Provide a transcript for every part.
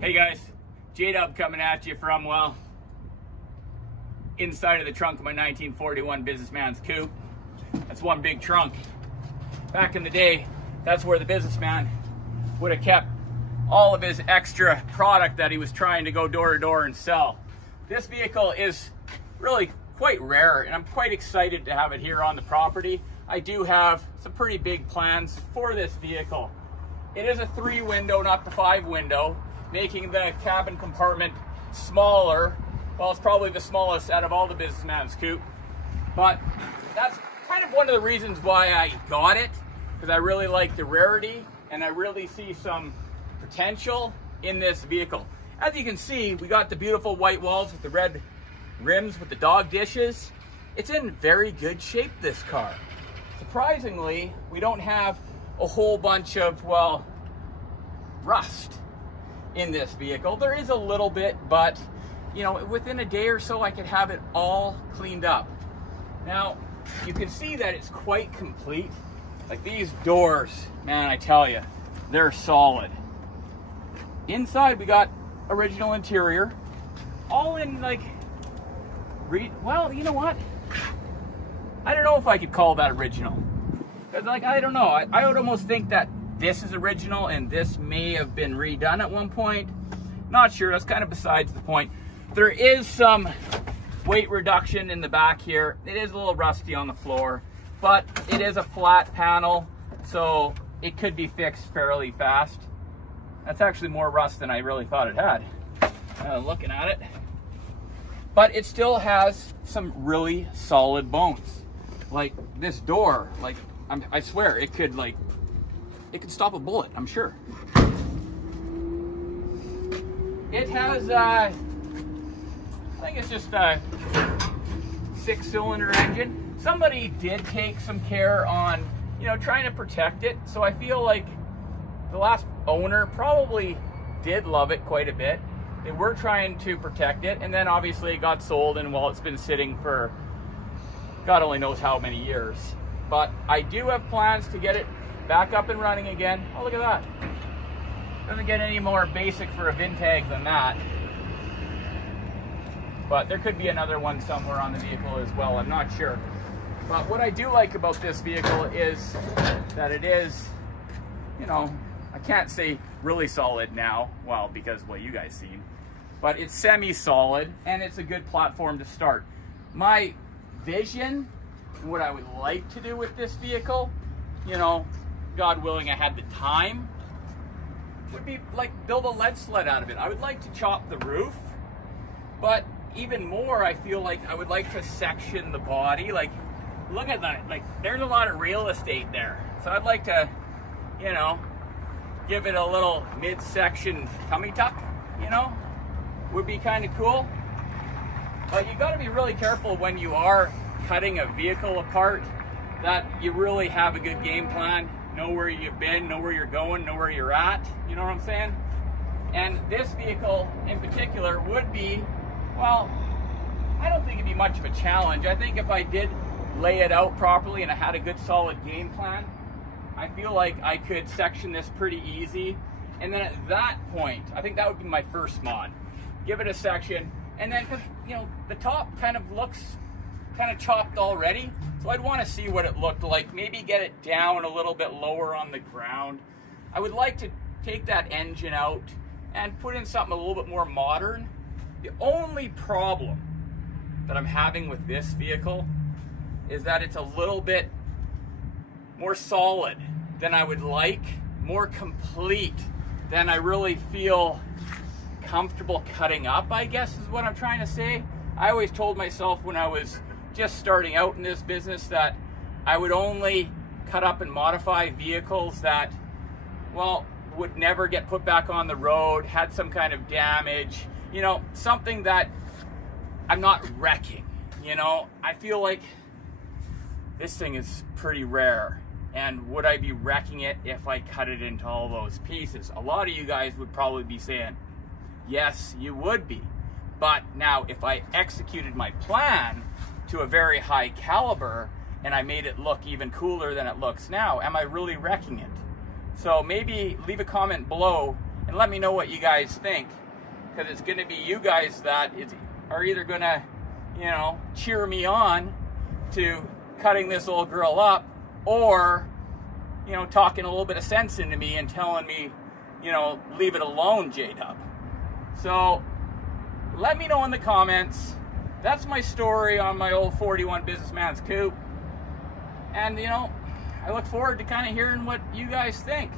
Hey guys, J-Dub coming at you from, well, inside of the trunk of my 1941 Businessman's Coupe. That's one big trunk. Back in the day, that's where the businessman would have kept all of his extra product that he was trying to go door to door and sell. This vehicle is really quite rare, and I'm quite excited to have it here on the property. I do have some pretty big plans for this vehicle. It is a 3-window, not the 5-window, making the cabin compartment smaller. Well, it's probably the smallest out of all the Businessman's Coupe, but that's kind of one of the reasons why I got it, because I really like the rarity and I really see some potential in this vehicle. As you can see, we got the beautiful white walls with the red rims with the dog dishes. It's in very good shape, this car. Surprisingly, we don't have a whole bunch of, well, rust in this vehicle. There is a little bit, but you know, within a day or so I could have it all cleaned up. Now, you can see that it's quite complete. Like these doors, man, I tell you, they're solid. Inside we got original interior, all in like, well, you know what? I don't know if I could call that original. Because like, I don't know, I would almost think that this is original and this may have been redone at one point. Not sure, that's kind of besides the point. There is some weight reduction in the back here. It is a little rusty on the floor, but it is a flat panel, so it could be fixed fairly fast. That's actually more rust than I really thought it had, looking at it. But it still has some really solid bones. Like this door, like I swear it could stop a bullet, I'm sure. It has, I think it's just a 6-cylinder engine. Somebody did take some care on, you know, trying to protect it. So I feel like the last owner probably did love it quite a bit. They were trying to protect it, and then obviously it got sold, and well, it's been sitting for God only knows how many years. But I do have plans to get it back up and running again. Oh, look at that. Doesn't get any more basic for a Vintag than that. But there could be another one somewhere on the vehicle as well, I'm not sure. But what I do like about this vehicle is that it is, you know, I can't say really solid now, well, because what you guys seen, but it's semi-solid and it's a good platform to start. My vision and what I would like to do with this vehicle, you know, God willing I had the time, would be like build a lead sled out of it. I would like to chop the roof, but even more, I feel like I would like to section the body. Like, look at that, like there's a lot of real estate there. So I'd like to, you know, give it a little midsection tummy tuck, you know, would be kind of cool. But you gotta be really careful when you are cutting a vehicle apart, that you really have a good game plan, know where you've been, know where you're going, know where you're at, you know what I'm saying? And this vehicle in particular would be, well, I don't think it'd be much of a challenge. I think if I did lay it out properly and I had a good solid game plan, I feel like I could section this pretty easy. And then at that point, I think that would be my first mod. Give it a section, and then, cause you know, the top kind of looks kind of chopped already. So I'd want to see what it looked like, maybe get it down a little bit lower on the ground. I would like to take that engine out and put in something a little bit more modern. The only problem that I'm having with this vehicle is that it's a little bit more solid than I would like, more complete than I really feel comfortable cutting up, I guess is what I'm trying to say. I always told myself when I was just starting out in this business that I would only cut up and modify vehicles that, well, would never get put back on the road, had some kind of damage, you know, something that I'm not wrecking, you know. I feel like this thing is pretty rare, and would I be wrecking it if I cut it into all those pieces? A lot of you guys would probably be saying, yes, you would be. But now if I executed my plan to a very high caliber and I made it look even cooler than it looks now, am I really wrecking it? So maybe leave a comment below and let me know what you guys think, because it's going to be you guys that are either going to, you know, cheer me on to cutting this old girl up, or, you know, talking a little bit of sense into me and telling me, you know, leave it alone, J-Dub. So let me know in the comments. That's my story on my old 41 Businessman's Coupe. And, you know, I look forward to kind of hearing what you guys think.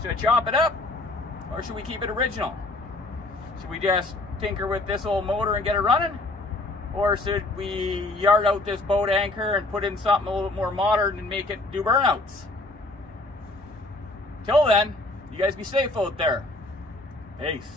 Should I chop it up, or should we keep it original? Should we just tinker with this old motor and get it running? Or should we yard out this boat anchor and put in something a little bit more modern and make it do burnouts? Till then, you guys be safe out there. Peace.